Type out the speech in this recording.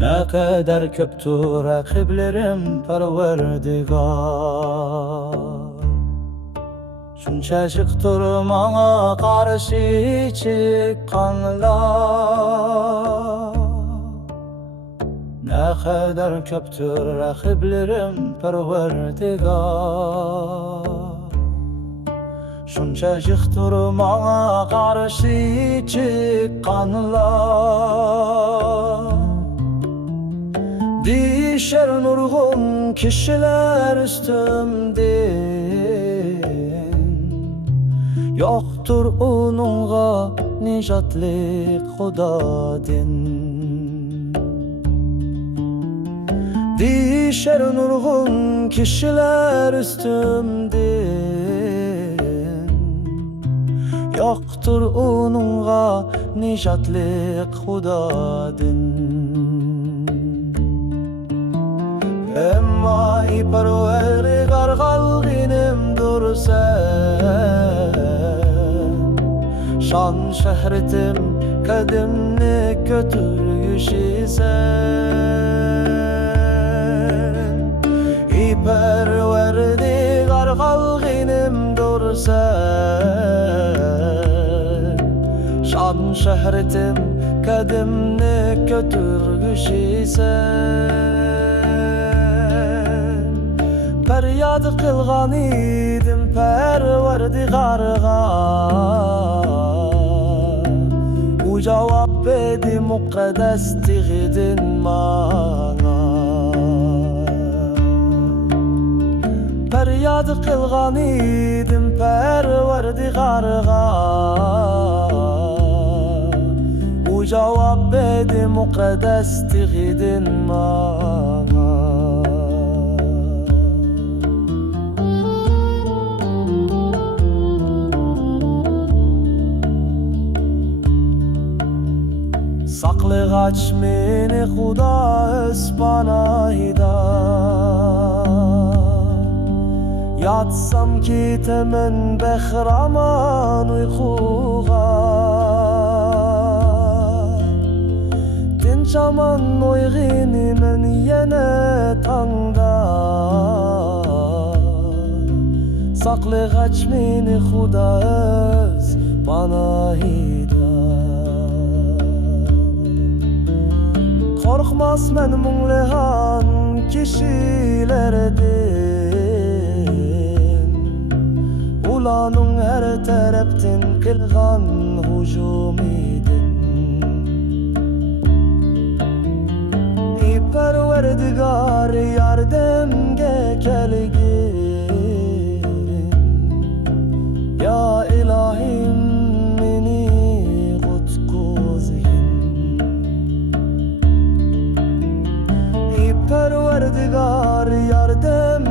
Ne kadar köptür rakiblerim Perverdigar. Şunçacıktır bana karşı çıkanlar. Ne kadar köptür rakiblerim Perverdigar. Şunçacıktır bana karşı çıkanlar. Dişer nurgun kişiler üstümden. Yoktur onunla nicatlik Hudadan. Dişer nurgun kişiler üstümden. Yoktur onunla nicatlik Hudadan. Emma Perverdigar kalginim dursen. Şan şehretim kadimni götürgüşi sen. Perverdigar kalginim dursen. Şan şehretim kadimni götürgüşi sen. Feryat kılgan idim Perverdigarga. Bu cevap bedi mukaddes tigidin bana. Feryat kılgan idim Perverdigarga. Bu cevap bedi mukaddes tigidin bana. Saklıgaç meni Huda öz panahida. Yatsam kitemen behraman uykuga. Tinç aman uyginimen yene tangda. Saklıgaç meni Huda öz panahida. Korkmaz men munglehan kişilerden. Ulanın her taraftan kılgan hücum edin. Perverdigar yardımge kelgin. Ya ilahim meni gutkuzhin. Perverdigar yardım